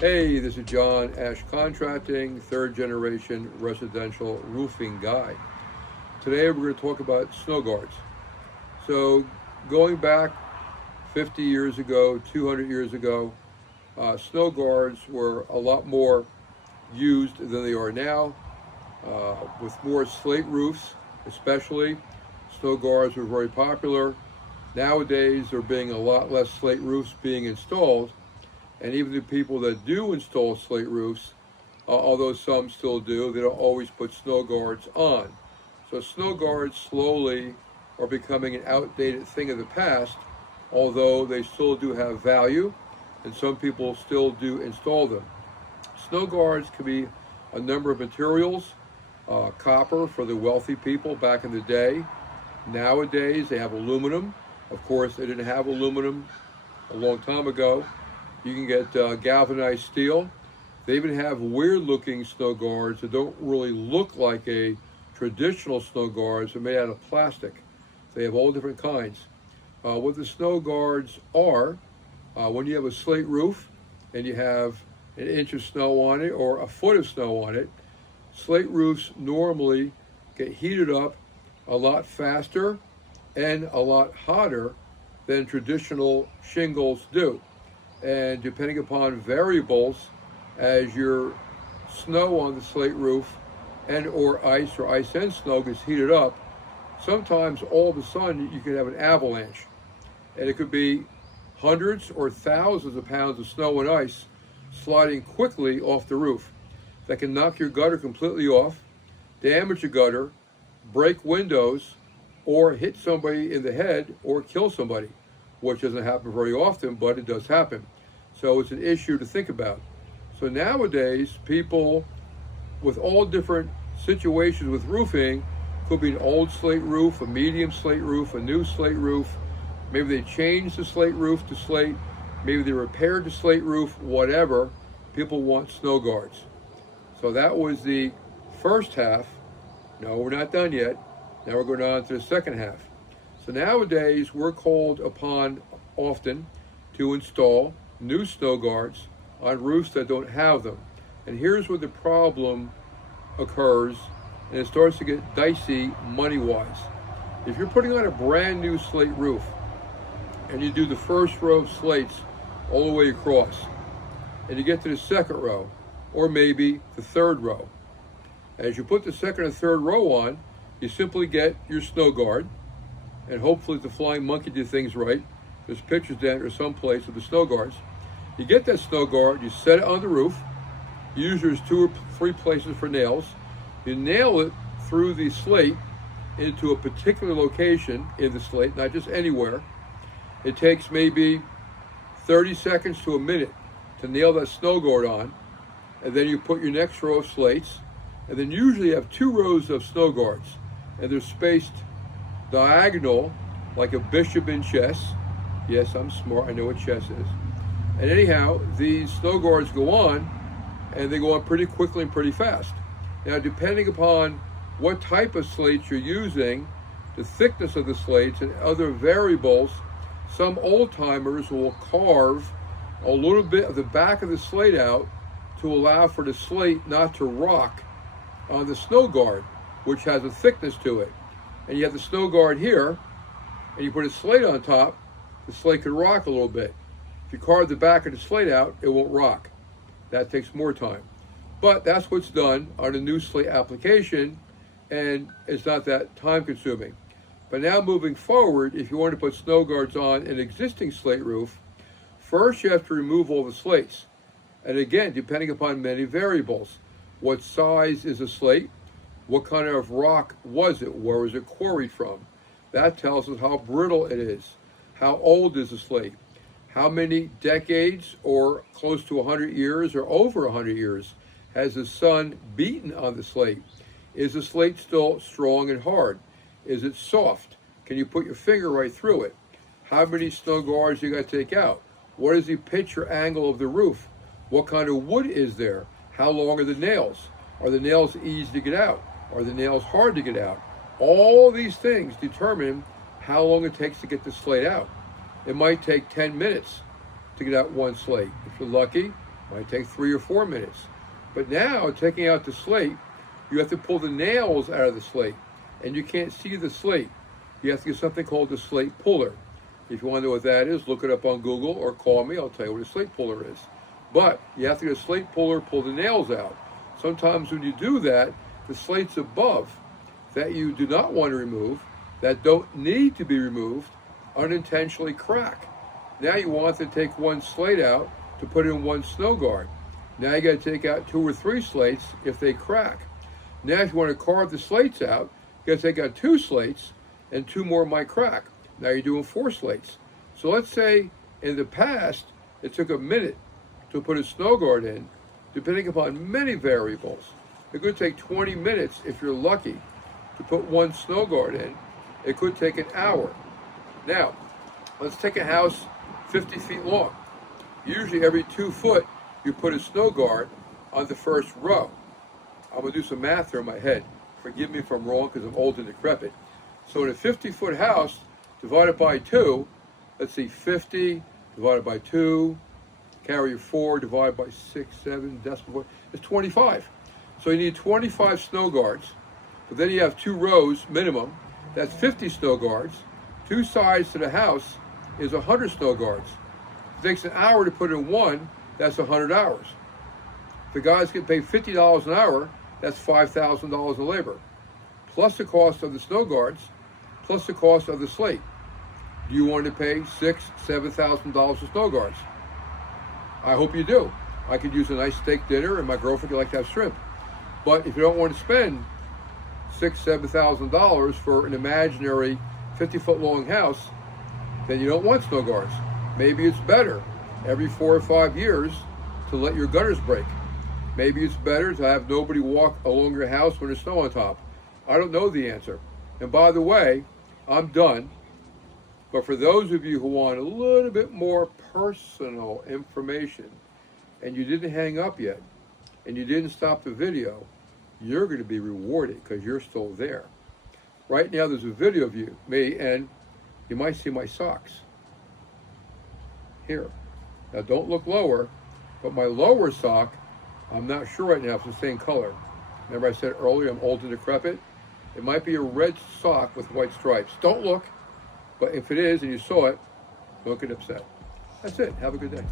Hey, this is John, Asch Contracting, third generation residential roofing guy. Today we're going to talk about snow guards. So, going back 50 years ago, 200 years ago, snow guards were a lot more used than they are now. With more slate roofs, especially, snow guards were very popular. Nowadays, there being a lot less slate roofs being installed, and even the people that do install slate roofs, although some still do, they don't always put snow guards on. So snow guards slowly are becoming an outdated thing of the past, although they still do have value, and some people still do install them. Snow guards can be a number of materials. Copper for the wealthy people back in the day. Nowadays they have aluminum. Of course, they didn't have aluminum a long time ago. You can get galvanized steel. They even have weird looking snow guards that don't really look like a traditional snow guards. They're made out of plastic. They have all different kinds. What the snow guards are, when you have a slate roof and you have an inch of snow on it or a foot of snow on it, slate roofs normally get heated up a lot faster and a lot hotter than traditional shingles do. And depending upon variables, as your snow on the slate roof and or ice and snow gets heated up, sometimes all of a sudden you can have an avalanche. And it could be hundreds or thousands of pounds of snow and ice sliding quickly off the roof. That can knock your gutter completely off, damage your gutter, break windows, or hit somebody in the head or kill somebody, which doesn't happen very often, but it does happen. So it's an issue to think about. So nowadays, people with all different situations with roofing, could be an old slate roof, a medium slate roof, a new slate roof. Maybe they changed the slate roof to slate. Maybe they repaired the slate roof, whatever. People want snow guards. So that was the first half. No, we're not done yet. Now we're going on to the second half. So nowadays, we're called upon often to install new snow guards on roofs that don't have them. And here's where the problem occurs, and it starts to get dicey money-wise. If you're putting on a brand new slate roof, and you do the first row of slates all the way across, and you get to the second row, or maybe the third row. As you put the second and third row on, you simply get your snow guard, and hopefully the flying monkey did things right. There's pictures down there someplace of the snow guards. You get that snow guard, you set it on the roof. Usually there's 2 or 3 places for nails. You nail it through the slate into a particular location in the slate, not just anywhere. It takes maybe 30 seconds to a minute to nail that snow guard on, and then you put your next row of slates, and then usually you have 2 rows of snow guards, and they're spaced diagonal like a bishop in chess. Yes, I'm smart, I know what chess is. And anyhow, these snow guards go on, and they go on pretty quickly and pretty fast. Now, depending upon what type of slates you're using, the thickness of the slates and other variables, some old timers will carve a little bit of the back of the slate out to allow for the slate not to rock on the snow guard, which has a thickness to it. And you have the snow guard here, and you put a slate on top, the slate can rock a little bit. If you carve the back of the slate out, it won't rock. That takes more time. But that's what's done on a new slate application, and it's not that time consuming. But now moving forward, if you want to put snow guards on an existing slate roof, first you have to remove all the slates. And again, depending upon many variables. What size is the slate? What kind of rock was it? Where was it quarried from? That tells us how brittle it is. How old is the slate? How many decades or close to 100 years or over 100 years has the sun beaten on the slate? Is the slate still strong and hard? Is it soft? Can you put your finger right through it? How many snow guards you got to take out? What is the pitch or angle of the roof? What kind of wood is there? How long are the nails? Are the nails easy to get out? Are the nails hard to get out? All these things determine how long it takes to get the slate out. It might take 10 minutes to get out one slate. If you're lucky, Might take 3 or 4 minutes. But now, taking out the slate, you have to pull the nails out of the slate, and you can't see the slate. You have to get something called the slate puller. If you want to know what that is, look it up on Google or call me. I'll tell you what a slate puller is. But you have to get a slate puller, pull the nails out. Sometimes when you do that, the slates above that you do not want to remove, that don't need to be removed, unintentionally crack. Now you want to take one slate out to put in one snow guard. Now you got to take out 2 or 3 slates if they crack. Now if you want to carve the slates out, you got to take out 2 slates and 2 more might crack. Now you're doing 4 slates. So let's say in the past, it took a minute to put a snow guard in, depending upon many variables. It could take 20 minutes if you're lucky to put one snow guard in. It could take an hour. Now, let's take a house 50 feet long. Usually every 2 foot, you put a snow guard on the first row. I'm gonna do some math here in my head. Forgive me if I'm wrong because I'm old and decrepit. So in a 50-foot house, divided by 2, let's see, 50 divided by 2, carry 4 divided by 6, 7, decimal point, it's 25. So you need 25 snow guards, but then you have 2 rows minimum, that's 50 snow guards. 2 sides to the house is 100 snow guards. If it takes an hour to put in one, that's 100 hours. If the guys get paid $50 an hour, that's $5,000 in labor, plus the cost of the snow guards, plus the cost of the slate. Do you want to pay $6,000, $7,000 for snow guards? I hope you do. I could use a nice steak dinner, and my girlfriend would like to have shrimp. But if you don't want to spend $6,000, $7,000 for an imaginary 50-foot long house, then you don't want snow guards. Maybe it's better every 4 or 5 years to let your gutters break. Maybe it's better to have nobody walk along your house when there's snow on top. I don't know the answer. And by the way, I'm done. But for those of you who want a little bit more personal information, and you didn't hang up yet, and you didn't stop the video, you're going to be rewarded because you're still there. Right now there's a video of me, and you might see my socks. Here. Now don't look lower, but my lower sock, I'm not sure right now if it's the same color. Remember I said earlier I'm old and decrepit? It might be a red sock with white stripes. Don't look, but if it is and you saw it, don't get upset. That's it. Have a good day.